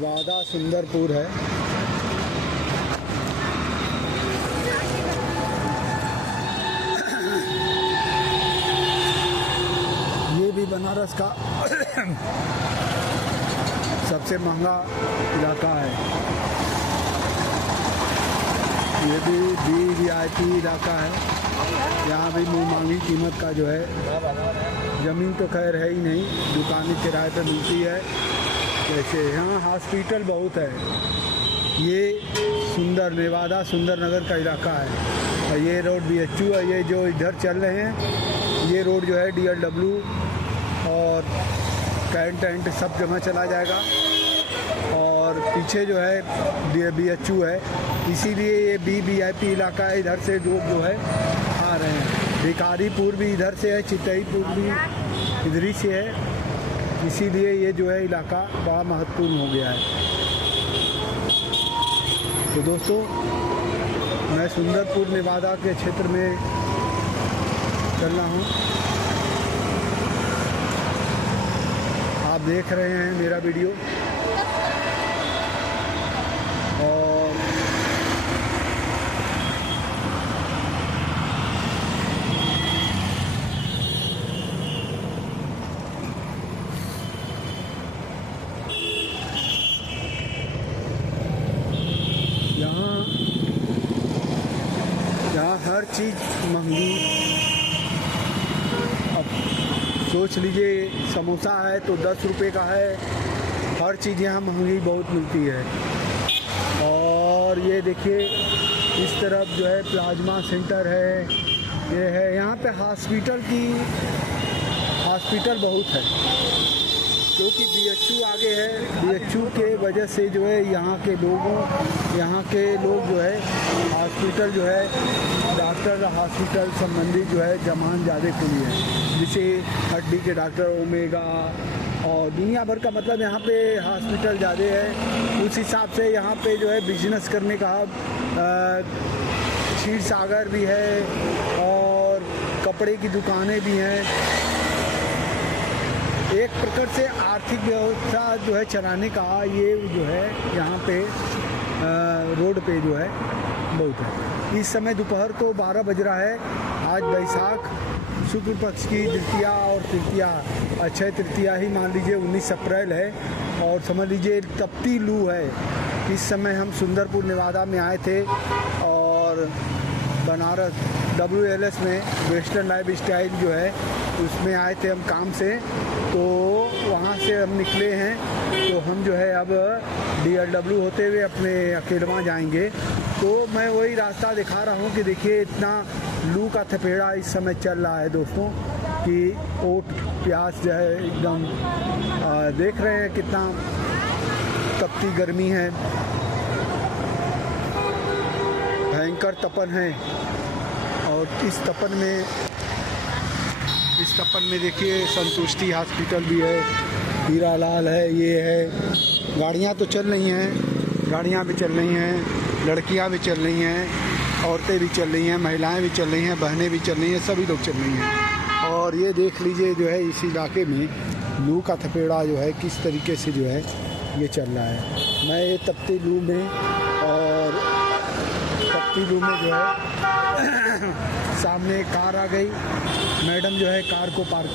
नेवादा सुंदरपुर है। ये भी बनारस का सबसे महंगा इलाका है। ये भी VIP इलाका है। यहाँ भी मुँह मांगी कीमत का जो है, ज़मीन तो खैर है ही नहीं, दुकानें किराए पे मिलती है। जैसे यहाँ हॉस्पिटल बहुत है। ये नेवादा सुंदर नगर का इलाका है। और ये रोड BHU है। ये जो इधर चल रहे हैं ये रोड जो है DLW और कैंट सब जगह चला जाएगा। और पीछे जो है BHU है, इसीलिए ये VIP इलाका है। इधर से लोग जो है आ रहे हैं। भिखारीपुर भी इधर से है, चितईपुर भी इधर ही से है। इसीलिए ये जो है इलाका बड़ा महत्वपूर्ण हो गया है। तो दोस्तों, मैं सुंदरपुर नेवादा के क्षेत्र में चल रहा हूँ। आप देख रहे हैं मेरा वीडियो। और यहाँ हर चीज़ महंगी। अब सोच लीजिए, समोसा है तो 10 रुपये का है। हर चीज़ यहाँ महंगी बहुत मिलती है। और ये देखिए, इस तरफ जो है प्लाज्मा सेंटर है। ये है यहाँ पे हॉस्पिटल बहुत है, क्योंकि BHU आगे है। BHU के वजह से जो है यहाँ के लोग जो है हॉस्पिटल जो है डॉक्टर हॉस्पिटल संबंधी जो है जमान ज़्यादा खुली है। जैसे हड्डी के डॉक्टर, ओमेगा और दुनिया भर का, मतलब यहाँ पे हॉस्पिटल ज़्यादा है। उस हिसाब से यहाँ पे जो है बिजनेस करने का क्षीर सागर भी है और कपड़े की दुकानें भी हैं। एक प्रकार से आर्थिक व्यवस्था जो है चलाने का ये जो है यहाँ पे रोड पे जो है बहुत है। इस समय दोपहर को 12 बज रहा है। आज बैसाख शुक्ल पक्ष की द्वितीया और तृतीया, अक्षय तृतीया ही मान लीजिए, 19 अप्रैल है। और समझ लीजिए तपती लू है। इस समय हम सुंदरपुर नेवादा में आए थे और बनारस WLS में वेस्टर्न लाइफ स्टाइल जो है उसमें आए थे हम काम से। तो वहाँ से हम निकले हैं, तो हम जो है अब DLW होते हुए अपने अकेलवा जाएंगे। तो मैं वही रास्ता दिखा रहा हूँ कि देखिए इतना लू का थपेड़ा इस समय चल रहा है दोस्तों, कि ओट प्यास जो है एकदम देख रहे हैं कितना तपती गर्मी है, भयंकर तपन है। और इस तपन में देखिए संतुष्टि हॉस्पिटल भी है, हीरा लाल है, ये है। गाड़ियाँ तो चल रही हैं, गाड़ियाँ भी चल रही हैं, लड़कियाँ भी चल रही हैं, औरतें भी चल रही हैं, महिलाएं भी चल रही हैं, बहनें भी चल रही हैं, सभी लोग चल रही हैं। और ये देख लीजिए जो है इस इलाके में लू का थपेड़ा जो है किस तरीके से जो है ये चल रहा है। मैं ये तपती लू में जो है सामने एक कार आ गई। मैडम जो है कार को पार्क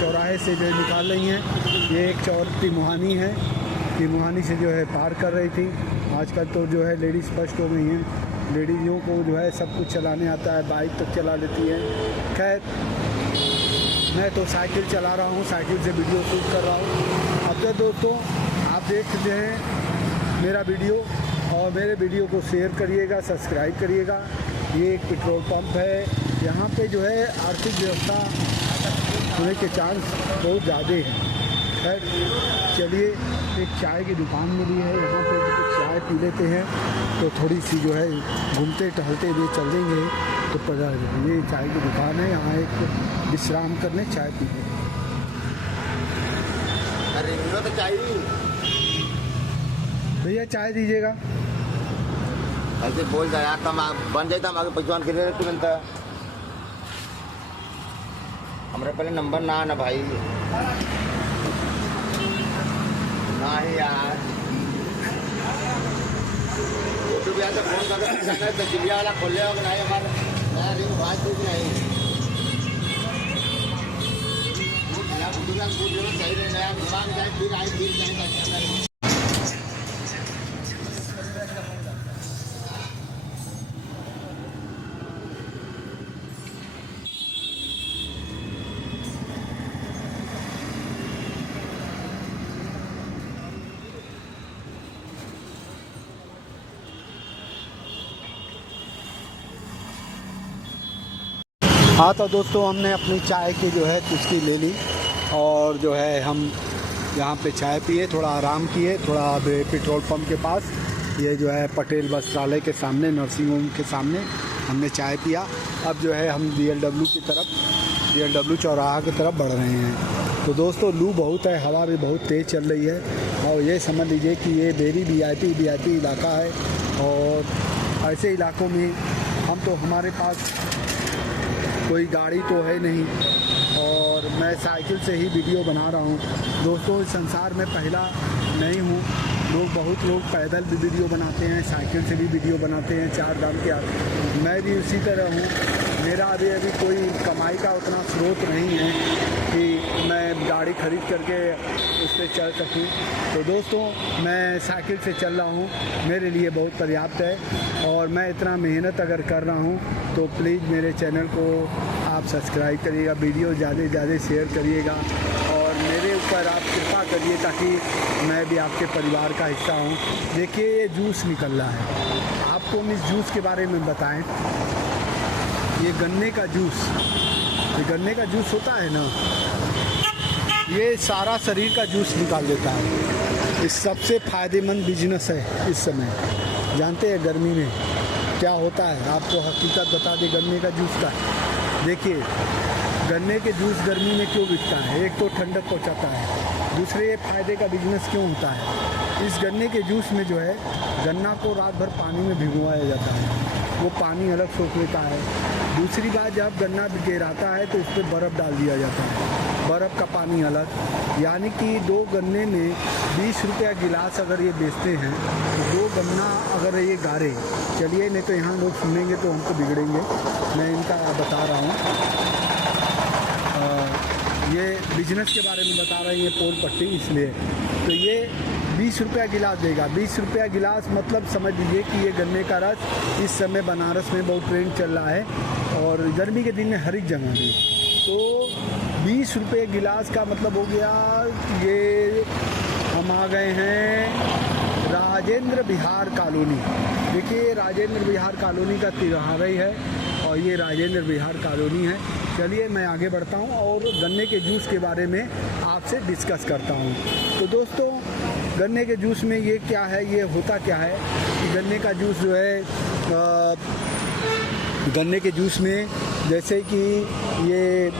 चौराहे से जो है निकाल रही हैं। ये एक औरत मुहानी है, मुहानी से जो है पार कर रही थी। आजकल तो जो है लेडीज़ फर्स्ट हो गई हैं। लेडीज़ों को जो है सब कुछ चलाने आता है, बाइक तक चला लेती है। खैर, मैं तो साइकिल चला रहा हूँ, साइकिल से वीडियो शूट कर रहा हूँ। अब तो दोस्तों आप देख रहे हैं मेरा वीडियो, और मेरे वीडियो को शेयर करिएगा, सब्सक्राइब करिएगा। ये एक पेट्रोल पंप है। यहाँ पे जो है आर्थिक व्यवस्था होने के चांस बहुत ज़्यादा हैं। खैर चलिए, एक चाय की दुकान मिली है, यहाँ पे चाय पी लेते हैं। तो थोड़ी सी जो है घूमते टहलते हुए चल देंगे तो पता है। ये चाय की दुकान है, यहाँ एक विश्राम करने चाय पी लें। भैया चाय दीजिएगा। ऐसे बोल जाए यार, कम बन जाए तो हम आगे पहचान के लिए तुरंत। हमारे पहले नंबर ना भाई, ना ही यार। तो फोन करके तो चिड़िया वाला खोल ले नहीं हमारा नया रिंग बात कुछ नहीं सही रहे नया दुकान जाए फिर आए फिर जाए। हाँ तो दोस्तों हमने अपनी चाय की जो है चुस्की ले ली और जो है हम यहाँ पे चाय पिए, थोड़ा आराम किए, थोड़ा पेट्रोल पंप के पास, ये जो है पटेल वस्त्रालय के सामने, नर्सिंग होम के सामने हमने चाय पिया। अब जो है हम DLW की तरफ, DLW चौराहा की तरफ बढ़ रहे हैं। तो दोस्तों लू बहुत है, हवा भी बहुत तेज़ चल रही है और ये समझ लीजिए कि ये वेरी VIP इलाका है और ऐसे इलाकों में हम तो हमारे पास कोई गाड़ी तो है नहीं और मैं साइकिल से ही वीडियो बना रहा हूँ। दोस्तों इस संसार में पहला नहीं हूँ, बहुत लोग पैदल भी वीडियो बनाते हैं, साइकिल से भी वीडियो बनाते हैं, चार धाम के आगे मैं भी उसी तरह हूँ। मेरा अभी कोई कमाई का उतना स्रोत नहीं है कि मैं गाड़ी खरीद करके उस पर चल सकूँ। तो दोस्तों मैं साइकिल से चल रहा हूँ, मेरे लिए बहुत पर्याप्त है और मैं इतना मेहनत अगर कर रहा हूँ तो प्लीज़ मेरे चैनल को आप सब्सक्राइब करिएगा, वीडियो ज़्यादा से ज़्यादा शेयर करिएगा और मेरे ऊपर आप कृपा करिए ताकि मैं भी आपके परिवार का हिस्सा हूँ। देखिए ये जूस निकल रहा है, आपको हम इस जूस के बारे में बताएं। ये गन्ने का जूस, ये गन्ने का जूस होता है ना, ये सारा शरीर का जूस निकाल देता है। ये सबसे फ़ायदेमंद बिजनेस है इस समय। जानते हैं गर्मी में क्या होता है, आपको हकीकत बता दें गन्ने का जूस का। देखिए गन्ने के जूस गर्मी में क्यों बिकता है, एक तो ठंडक पहुंचाता है, दूसरे ये फ़ायदे का बिजनेस क्यों होता है। इस गन्ने के जूस में जो है गन्ना को रात भर पानी में भिगोया जाता है, वो पानी अलग सोख लेता है। दूसरी बात जब गन्ना गिराता है तो उस पर बर्फ़ डाल दिया जाता है, बर्फ़ का पानी अलग, यानी कि 2 गन्ने में 20 रुपया गिलास अगर ये बेचते हैं तो 2 गन्ना अगर ये गारे, चलिए नहीं तो यहाँ लोग सुनेंगे तो हमको बिगड़ेंगे, मैं इनका बता रहा हूँ। ये बिजनेस के बारे में बता रहे हैं, ये पोल पट्टी इसलिए। तो ये 20 रुपया गिलास देगा, 20 रुपया गिलास मतलब समझ लीजिए कि ये गन्ने का रस इस समय बनारस में बहुत ट्रेंड चल रहा है और गर्मी के दिन में हर एक जगह भी। तो 20 रुपये गिलास का मतलब हो गया, ये हम आ गए हैं राजेंद्र विहार कॉलोनी। देखिए राजेंद्र विहार कॉलोनी का तिहारा ही है और ये राजेंद्र विहार कॉलोनी है। चलिए मैं आगे बढ़ता हूँ और गन्ने के जूस के बारे में आपसे डिस्कस करता हूँ। तो दोस्तों गन्ने के जूस में ये क्या है, ये होता क्या है कि गन्ने का जूस जो है गन्ने के जूस में जैसे कि ये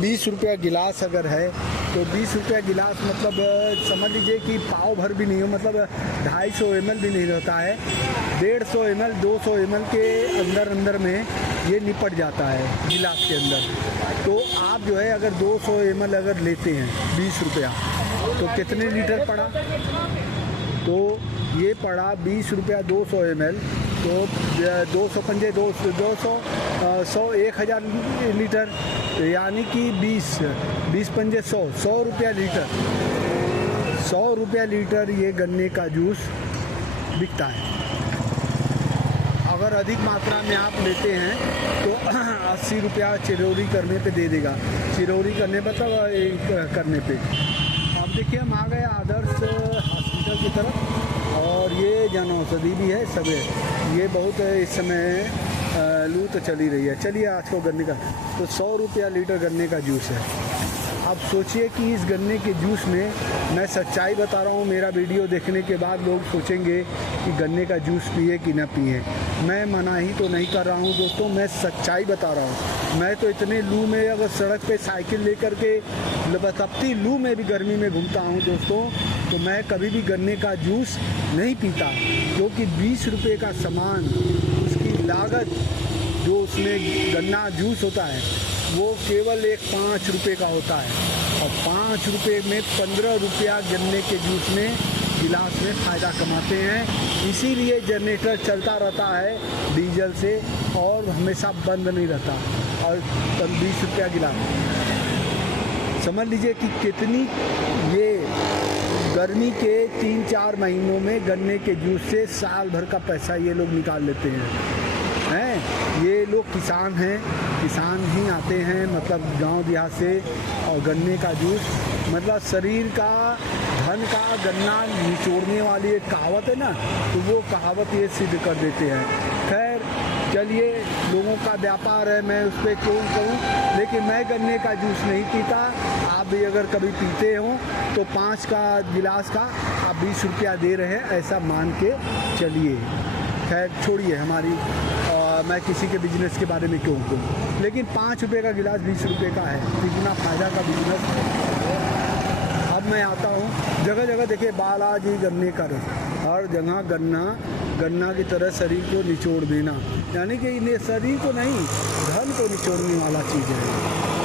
20 रुपया गिलास अगर है तो 20 रुपया गिलास मतलब समझ लीजिए कि पाव भर भी नहीं हो, मतलब 250 ml भी नहीं रहता है, 150 ml 200 ml के अंदर में ये निपट जाता है गिलास के अंदर। तो आप जो है अगर 200 ml अगर लेते हैं 20 रुपया तो कितने लीटर पड़ा, तो ये पड़ा 20 रुपया 200 ml, तो 200 पंजे 200 1000 लीटर, यानी कि 20 पंजे 100 रुपया लीटर, 100 रुपया लीटर ये गन्ने का जूस बिकता है। अगर अधिक मात्रा में आप लेते हैं तो 80 रुपया चिरौरी करने पे दे देगा, चिरौरी करने मतलब करने पे। अब देखिए हम आ गए आदर्श हॉस्पिटल की तरफ और ये जन औषधि भी है सब है, ये बहुत इस समय लू तो चली रही है। चलिए आज को गन्ने का तो 100 रुपया लीटर गन्ने का जूस है। अब सोचिए कि इस गन्ने के जूस में मैं सच्चाई बता रहा हूँ, मेरा वीडियो देखने के बाद लोग सोचेंगे कि गन्ने का जूस पिए कि ना पिए। मैं मनाही तो नहीं कर रहा हूँ दोस्तों, मैं सच्चाई बता रहा हूँ। मैं तो इतने लू में अगर सड़क पे साइकिल लेकर के तपती लू में भी गर्मी में घूमता हूँ दोस्तों, तो मैं कभी भी गन्ने का जूस नहीं पीता, क्योंकि 20 रुपये का सामान, उसकी लागत जो उसमें गन्ना जूस होता है वो केवल 5 रुपये का होता है और 5 रुपये में 15 रुपया गन्ने के जूस में गिलास में फ़ायदा कमाते हैं। इसीलिए जनरेटर चलता रहता है डीजल से और हमेशा बंद नहीं रहता। और 20 रुपया गिलास, समझ लीजिए कि कितनी ये गर्मी के 3-4 महीनों में गन्ने के जूस से साल भर का पैसा ये लोग निकाल लेते हैं। ये लोग किसान हैं, किसान ही आते हैं मतलब गांव देहात से, और गन्ने का जूस मतलब शरीर का धन का गन्ना निचोड़ने वाली एक कहावत है ना, तो वो कहावत ये सिद्ध कर देते हैं। खैर चलिए, लोगों का व्यापार है, मैं उस पर क्यों कहूँ, लेकिन मैं गन्ने का जूस नहीं पीता। आप भी अगर कभी पीते हो तो 5 का गिलास का आप 20 रुपया दे रहे हैं, ऐसा मान के चलिए। खैर छोड़िए, हमारी मैं किसी के बिजनेस के बारे में क्यों कहूँ, लेकिन 5 रुपये का गिलास 20 रुपये का है, कितना फ़ायदा का बिजनेस है। अब मैं आता हूँ जगह जगह, देखिए बालाजी गन्ने का रस, हर जगह गन्ना की तरह शरीर को निचोड़ देना, यानी कि इन्हें शरीर को नहीं, धन को निचोड़ने वाला चीज़ है।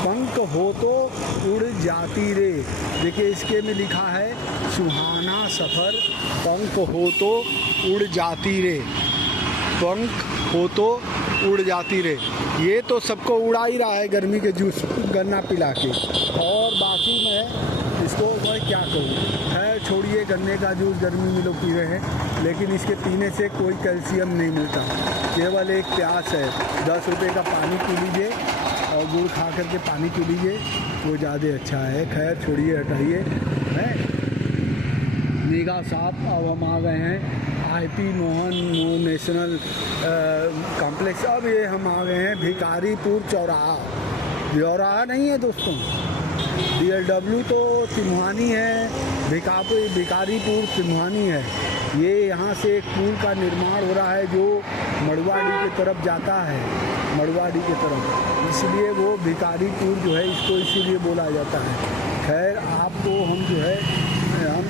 पंख हो तो उड़ जाती रे, देखिए इसके में लिखा है सुहाना सफ़र, पंख हो तो उड़ जाती रे, पंख हो तो उड़ जाती रे। ये तो सबको उड़ा ही रहा है गर्मी के जूस गन्ना पिला के, और बाकी मैं क्या कहूँ। है छोड़िए, गन्ने का जूस गर्मी में लोग पी रहे हैं, लेकिन इसके पीने से कोई कैल्शियम नहीं मिलता, केवल एक प्यास है। 10 रुपये का पानी पी लीजिए और गुड़ खा करके पानी पी लीजिए, वो ज़्यादा अच्छा है। खैर छोड़िए, हटाइए। है निगाह साहब, अब हम आ गए हैं IP मोहन नेशनल कॉम्प्लेक्स। अब ये हम आ गए हैं भिखारीपुर चौराहा नहीं है दोस्तों, DLW तो तिमुहानी है, भिखारीपुर तिमुहानी है। ये यहाँ से एक पुल का निर्माण हो रहा है जो मड़वाड़ी की तरफ जाता है, मड़वाड़ी की तरफ, इसलिए वो भिखारीपुर जो है इसको इसीलिए बोला जाता है। खैर आपको हम जो है हम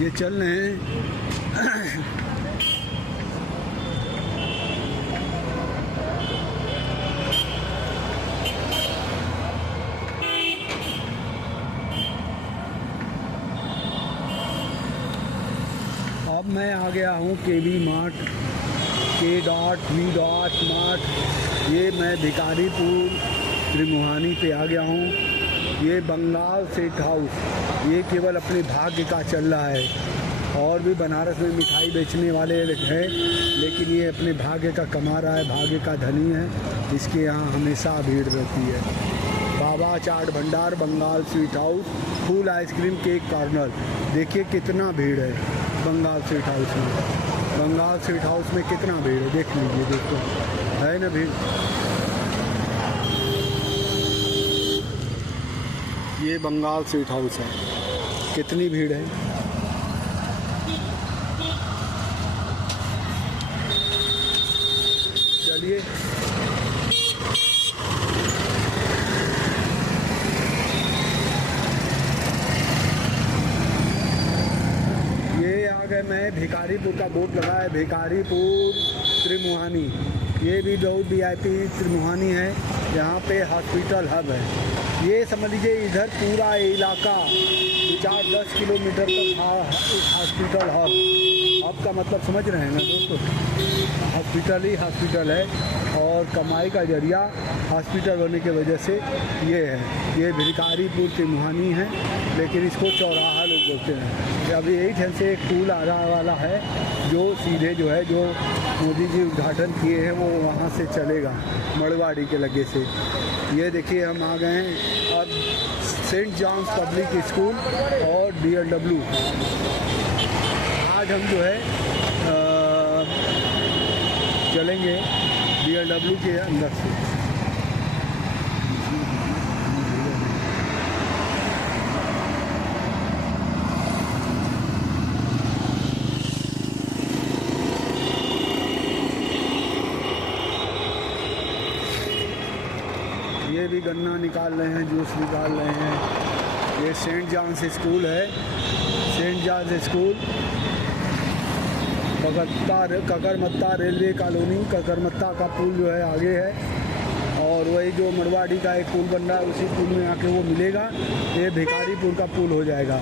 ये चल रहे हैं अब मैं आ गया हूँ KV मार्ट, K.V. मार्ट। ये मैं भिखारीपुर त्रिमुहानी पे आ गया हूँ। ये बंगाल सेठ हाउस, ये केवल अपने भाग्य का चल रहा है, और भी बनारस में मिठाई बेचने वाले हैं, लेकिन ये अपने भाग्य का कमा रहा है, भाग्य का धनी है, इसके यहाँ हमेशा भीड़ रहती है। बाबा चाट भंडार, बंगाल स्वीट हाउस, फूल आइसक्रीम केक कॉर्नर, देखिए कितना भीड़ है बंगाल स्वीट हाउस में। बंगाल स्वीट हाउस में कितना भीड़ है, देख लीजिए दोस्तों, है ना भीड़। ये बंगाल स्वीट हाउस है, कितनी भीड़ है। चलिए ये आ गए, मैं भिखारीपुर का बोर्ड लगा है, भिखारीपुर त्रिमुहानी। ये भी बहुत VIP त्रिमुहानी है, यहाँ पे हॉस्पिटल हब है। ये समझ लीजिए इधर पूरा इलाका 4-10 किलोमीटर तक हॉस्पिटल हब का मतलब समझ रहे हैं ना दोस्तों, हॉस्पिटल ही हॉस्पिटल है, और कमाई का जरिया हॉस्पिटल होने की वजह से ये है। ये भिखारीपुर त्रिमुहानी है, लेकिन इसको चौराहा लोग बोलते हैं। अभी यही ठन से एक पुल आने वाला है जो सीधे जो है, जो मोदी जी उद्घाटन किए हैं, वो वहाँ से चलेगा मड़वाड़ी के लगे से। ये देखिए हम आ गए हैं अब सेंट जॉन्स पब्लिक स्कूल और DLW। आज हम जो है चलेंगे DLW के अंदर से। ये भी गन्ना निकाल रहे हैं, जूस निकाल रहे हैं। ये सेंट जॉन्स स्कूल है, saint John's school, Kakarmatta railway colony, Kakarmatta का पुल जो है आगे है, और वही जो मड़वाड़ी का एक पुल बन रहा है उसी पुल में आके वो मिलेगा, ये भिखारीपुर का पुल हो जाएगा।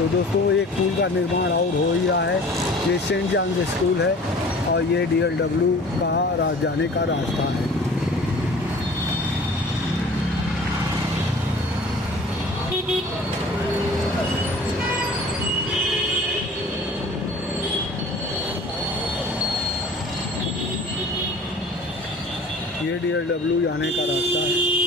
तो दोस्तों एक पुल का निर्माण और हो ही रहा है। ये सेंट जॉन्स स्कूल है और ये DLW का जाने का रास्ता है। ये DLW जाने का रास्ता है।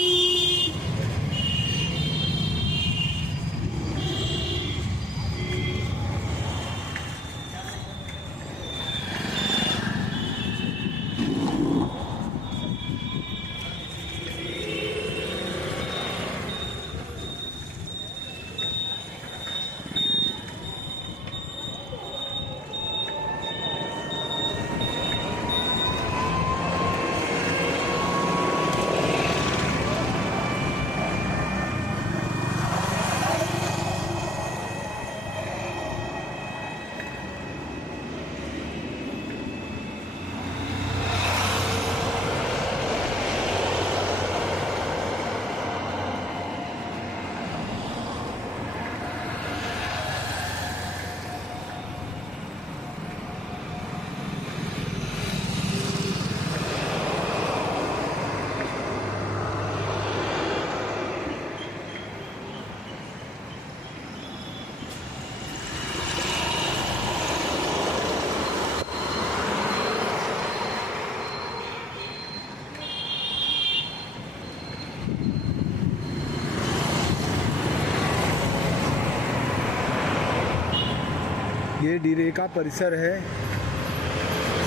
ये डीरेका परिसर है।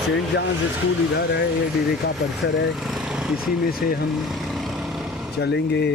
सेंट जॉन्स स्कूल इधर है, ये डीरेका परिसर है। इसी में से हम चलेंगे।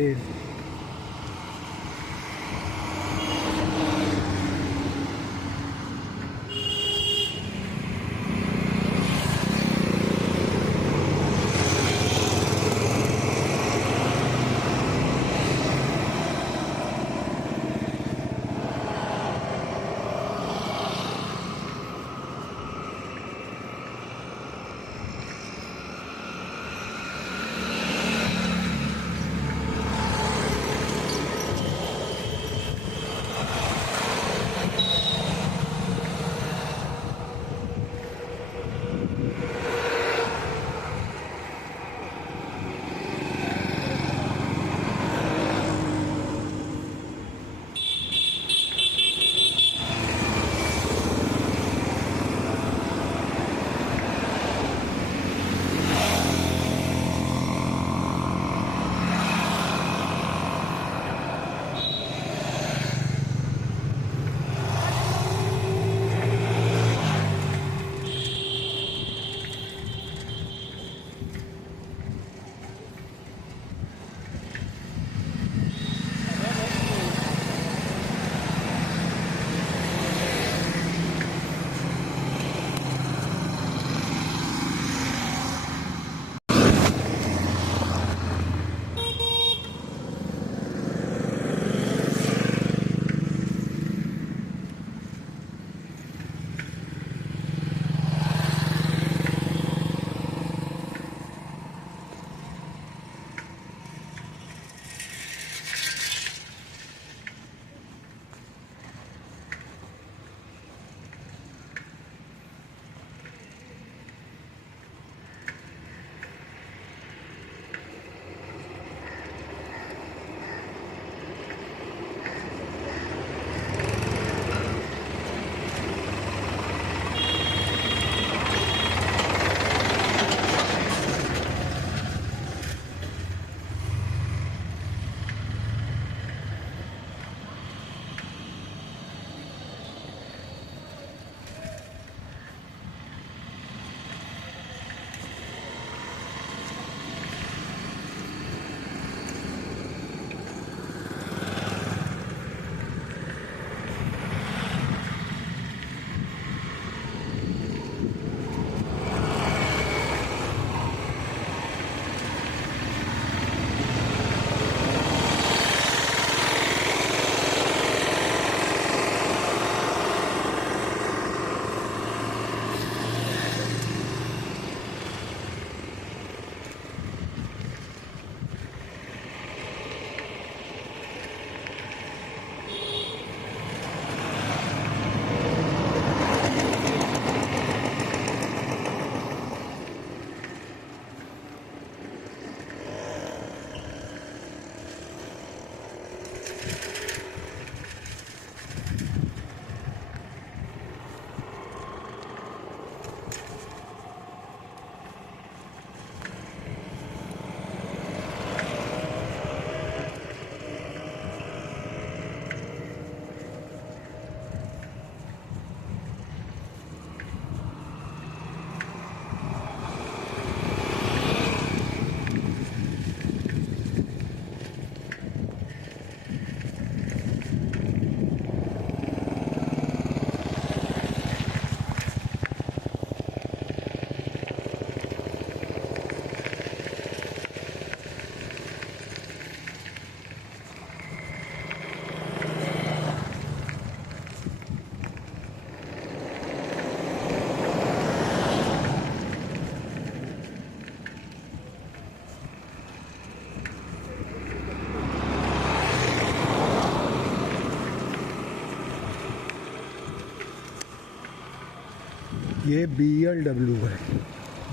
ये BLW है।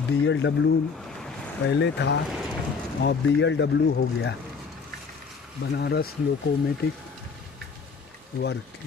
BLW पहले था और BLW हो गया, बनारस लोकोमोटिव वर्क।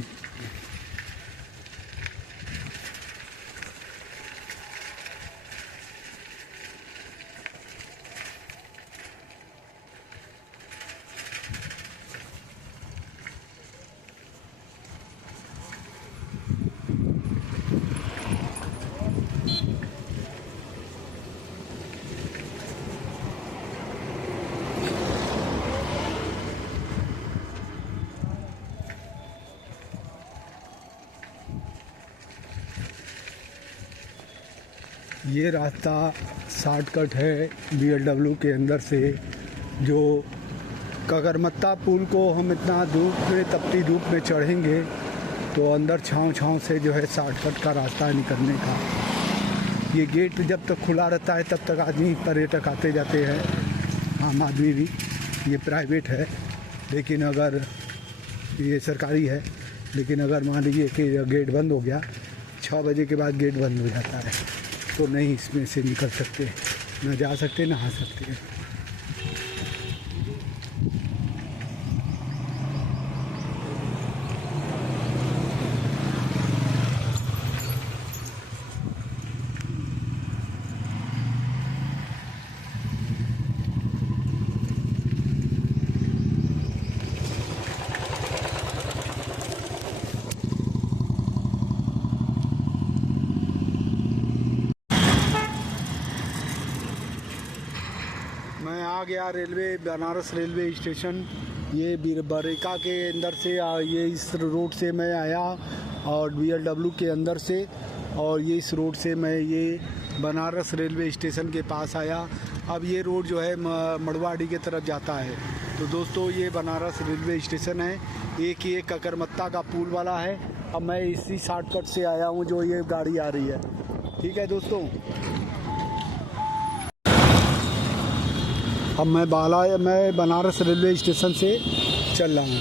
ये रास्ता शॉर्टकट है BLW के अंदर से, जो कगरमत्ता पुल को हम इतना धूप में, तपती धूप में चढ़ेंगे तो अंदर छाँव से जो है शॉर्टकट का रास्ता है निकलने का। ये गेट जब तक खुला रहता है तब तक आदमी, पर्यटक आते जाते हैं, आम आदमी भी। ये प्राइवेट है, लेकिन अगर ये सरकारी है, लेकिन अगर मान लीजिए कि गेट बंद हो गया, 6 बजे के बाद गेट बंद हो जाता है, तो नहीं इसमें से निकल सकते, ना जा सकते, ना आ सकते। मैं आ गया बनारस रेलवे स्टेशन। ये बरेका के अंदर से ये इस रोड से मैं आया और BLW के अंदर से, और ये इस रोड से मैं ये बनारस रेलवे स्टेशन के पास आया। अब ये रोड जो है मड़वाड़ी के तरफ जाता है। तो दोस्तों ये बनारस रेलवे स्टेशन है, एक ये ककरमत्ता का पुल वाला है। अब मैं इसी शॉर्टकट से आया हूँ जो ये गाड़ी आ रही है। ठीक है दोस्तों, अब मैं बनारस रेलवे स्टेशन से चल रहा हूँ।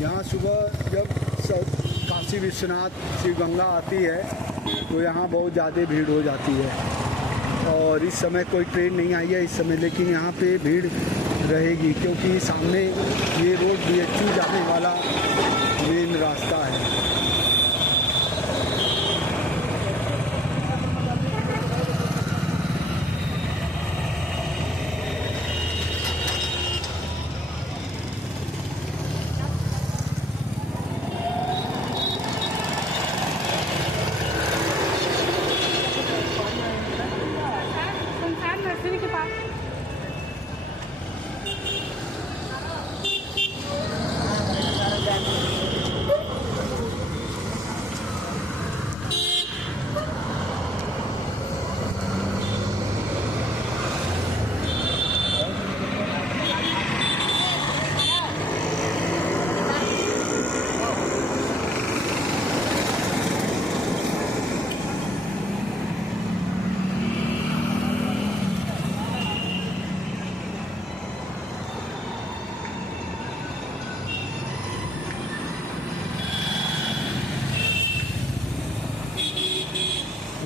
यहाँ सुबह जब काशी विश्वनाथ शिव गंगा आती है तो यहाँ बहुत ज़्यादा भीड़ हो जाती है, और इस समय कोई ट्रेन नहीं आई है इस समय, लेकिन यहाँ पे भीड़ रहेगी क्योंकि सामने ये रोड BHU जाने वाला मेन रास्ता है। नर्सरी के पास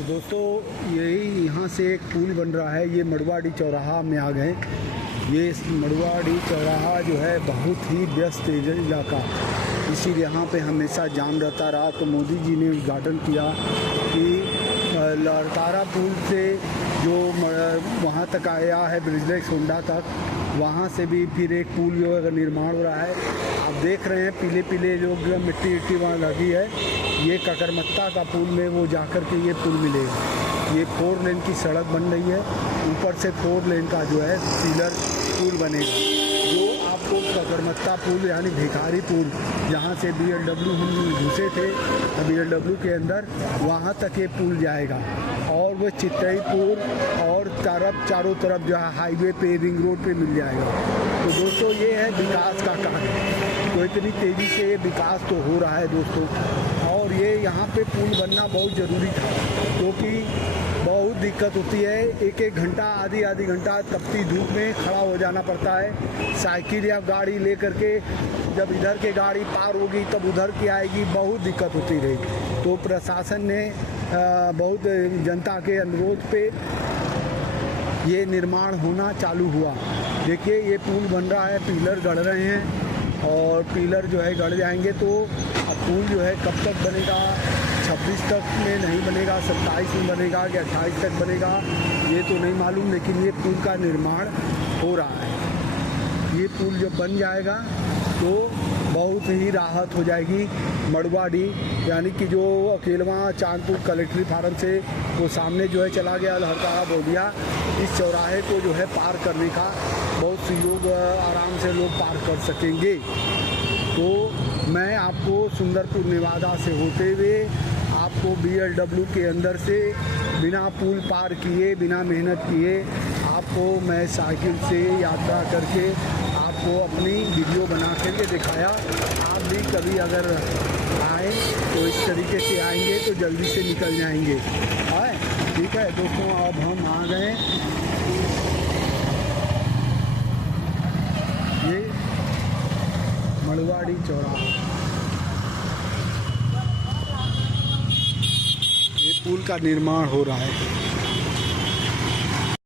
दोस्तों यही यहाँ से एक पुल बन रहा है। ये मड़वाड़ी चौराहा में आ गए। ये मड़वाड़ी चौराहा जो है बहुत ही व्यस्त इलाका, इसीलिए यहाँ पे हमेशा जाम रहता रहा। तो मोदी जी ने उद्घाटन किया कि लड़तारा पुल से जो वहाँ तक आया है ब्रिजलेक्स होंडा तक, वहाँ से भी फिर एक पुल जो है निर्माण हो रहा है। आप देख रहे हैं पीले पीले जो मिट्टी वहाँ लगी है, ये ककरमत्ता का पुल में वो जाकर के ये पुल मिलेगा। ये 4 लेन की सड़क बन रही है, ऊपर से 4 लेन का जो है पिलर पुल बनेगा, जो आपको ककरमत्ता पुल यानी भिखारी पुल, जहाँ से BLW हम घुसे थे BLW के अंदर, वहाँ तक ये पुल जाएगा। और वो चितईपुर और चारों तरफ जो है हाईवे पे, रिंग रोड पे मिल जाएगा। तो दोस्तों ये है विकास का कार्य। तो इतनी तेज़ी से ये विकास तो हो रहा है दोस्तों, और ये यहाँ पे पुल बनना बहुत ज़रूरी था, क्योंकि बहुत दिक्कत होती है। एक एक घंटा आधी घंटा तपती धूप में खड़ा हो जाना पड़ता है। साइकिल या गाड़ी ले करके जब इधर के गाड़ी पार होगी तब उधर की आएगी, बहुत दिक्कत होती रही। तो प्रशासन ने बहुत जनता के अनुरोध पे ये निर्माण होना चालू हुआ। देखिए ये पुल बन रहा है, पिलर गढ़ रहे हैं और पिलर जो है गढ़ जाएंगे तो अब पुल जो है कब तक बनेगा, 26 तक में नहीं बनेगा, 27 में बनेगा कि 28 तक बनेगा ये तो नहीं मालूम, लेकिन ये पुल का निर्माण हो रहा है। ये पुल जब बन जाएगा तो बहुत ही राहत हो जाएगी। मड़वाडी यानी कि जो अकेलवा चांदपुर कलेक्ट्री फार्म से वो सामने जो है चला गया लहरका बोलिया, इस चौराहे को जो है पार करने का बहुत सी लोग आराम से लोग पार कर सकेंगे। तो मैं आपको सुंदरपुर नेवादा से होते हुए आपको BLW के अंदर से बिना पुल पार किए, बिना मेहनत किए आपको मैं साइकिल से यात्रा करके आपको अपनी वीडियो बना करके दिखाया। आप भी कभी अगर आए तो इस तरीके से आएंगे तो जल्दी से निकल जाएंगे। आए ठीक है दोस्तों, अब हम आ गए ये मड़वाडी चौराहा। ये पुल का निर्माण हो रहा है।